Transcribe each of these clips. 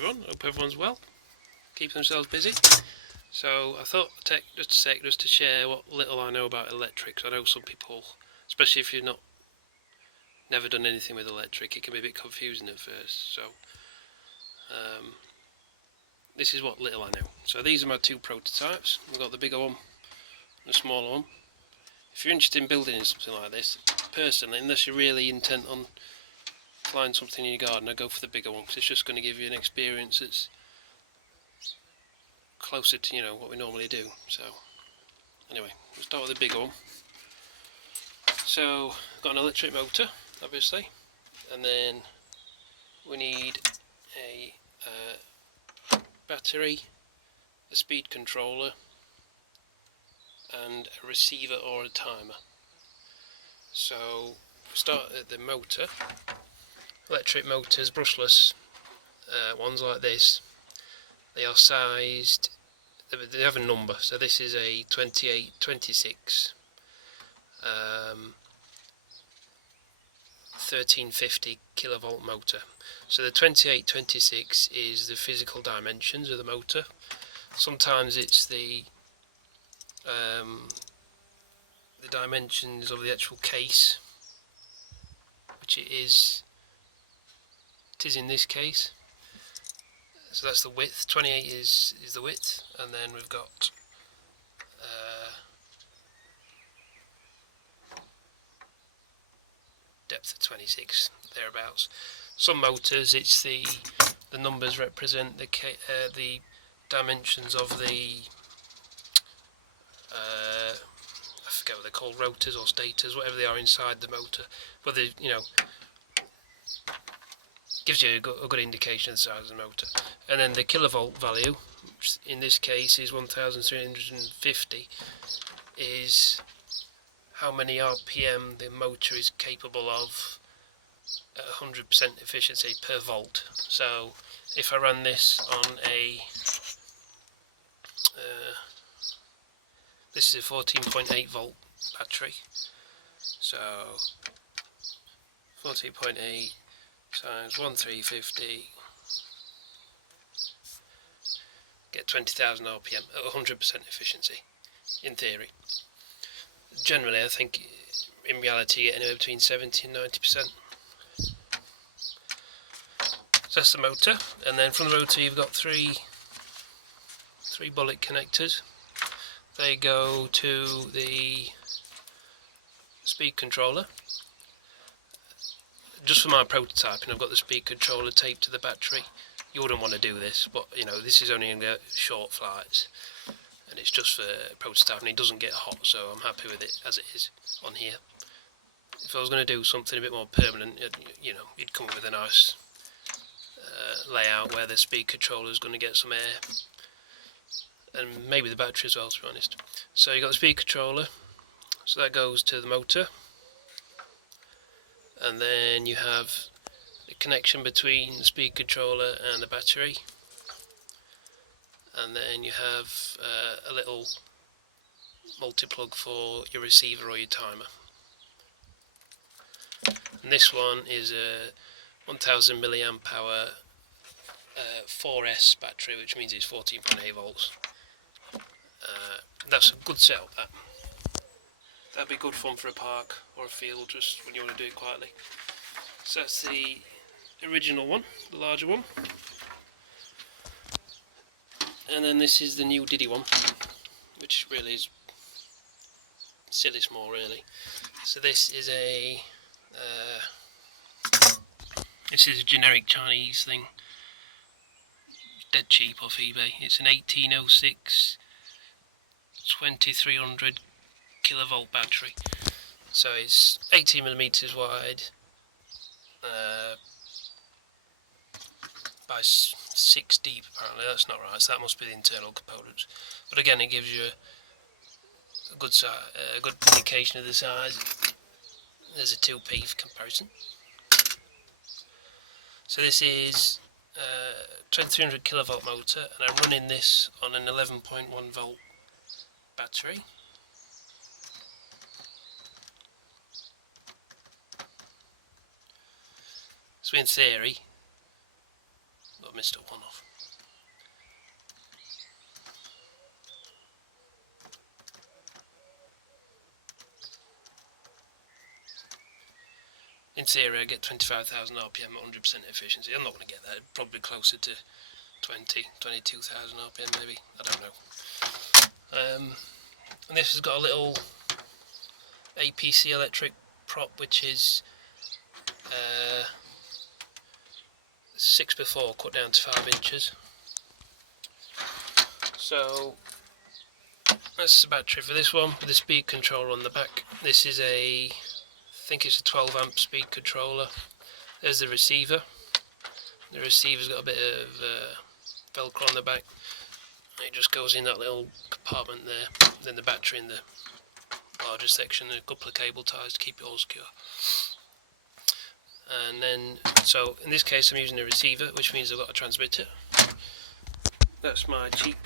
everyone. Hope everyone's well, keeping themselves busy. So I thought I'd take just a sec just to share what little I know about electrics. I know some people, especially if you've never done anything with electric, it can be a bit confusing at first. So this is what little I know. So these are my two prototypes. I've got the bigger one and the smaller one. If you're interested in building something like this, personally, unless you're really intent on applying something in your garden, I go for the bigger one because it's just going to give you an experience that's closer to what we normally do. So anyway, we'll start with the bigger one. So I've got an electric motor, obviously, and then we need a battery, a speed controller, and a receiver or a timer. So we start at the motor. Electric motors, brushless ones like this, they are sized, they have a number, so this is a 2826 1350 kilovolt motor. So the 2826 is the physical dimensions of the motor. Sometimes it's the dimensions of the actual case, which it is in this case. So that's the width. 28 is the width, and then we've got depth of 26, thereabouts. Some motors, it's the numbers represent the dimensions of the I forget what they're called, rotors or stators, whatever they are inside the motor. But they, gives you a good indication of the size of the motor. And then the kilovolt value, which in this case is 1350, is how many RPM the motor is capable of at 100% efficiency per volt. So if I ran this on this is a 14.8 volt battery, so 14.8 times 1350, get 20,000 RPM at 100% efficiency, in theory. Generally, I think in reality you get anywhere between 70 and 90%. So that's the motor, and then from the rotor you've got three bullet connectors. They go to the speed controller. Just for my prototyping, I've got the speed controller taped to the battery. You wouldn't want to do this, but this is only in short flights, and it's just for prototyping. It doesn't get hot, so I'm happy with it as it is on here. If I was going to do something a bit more permanent, you'd come up with a nice layout where the speed controller is going to get some air, and maybe the battery as well, to be honest. So you've got the speed controller, so that goes to the motor, and then you have the connection between the speed controller and the battery, and then you have a little multi-plug for your receiver or your timer. And this one is a 1000 milliamp hour 4S battery, which means it's 14.8 volts. That's a good setup. That'd be good fun for a park or a field, just when you want to do it quietly. So that's the original one, the larger one. And then this is the new Diddy one, which really is silly small, really. So this is a generic Chinese thing, dead cheap off eBay. It's an 1806 2300 kilovolt battery. So it's 18mm wide by 6 deep. Apparently that's not right, so that must be the internal components. But again, it gives you a good indication of the size. There's a 2p for comparison. So this is 2300 kilovolt motor, and I'm running this on an 11.1 volt battery. So in theory, I missed a one off. In theory, I get 25,000 RPM at 100% efficiency. I'm not going to get that. Probably closer to 22,000 RPM maybe. I don't know. And this has got a little APC electric prop, which is 6x4 cut down to 5 inches. So that's the battery for this one, with the speed controller on the back. This is I think it's a 12 amp speed controller. There's the receiver. The receiver's got a bit of velcro on the back. It just goes in that little compartment there. Then the battery in the larger section, and a couple of cable ties to keep it all secure. And then, so in this case I'm using a receiver, which means I've got a transmitter. That's my cheap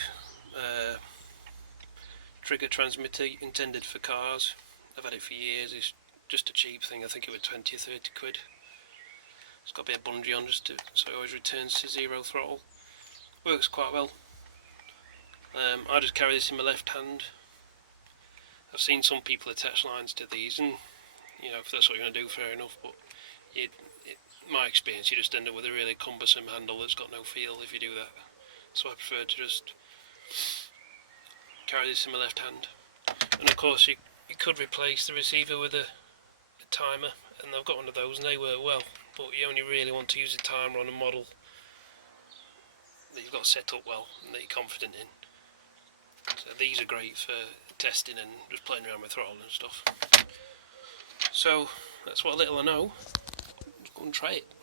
trigger transmitter intended for cars. I've had it for years. It's just a cheap thing. I think it was 20 or 30 quid. It's got a bit of bungee on just to, so it always returns to 0 throttle. Works quite well. I just carry this in my left hand. I've seen some people attach lines to these, and you know, if that's what you're going to do, fair enough, but in my experience, you just end up with a really cumbersome handle that's got no feel if you do that. So I prefer to just carry this in my left hand. And of course you could replace the receiver with a timer, and I've got one of those and they work well, but you only really want to use a timer on a model that you've got set up well and that you're confident in. So these are great for testing and just playing around with throttle and stuff. So that's what little I know. Let's go and try it.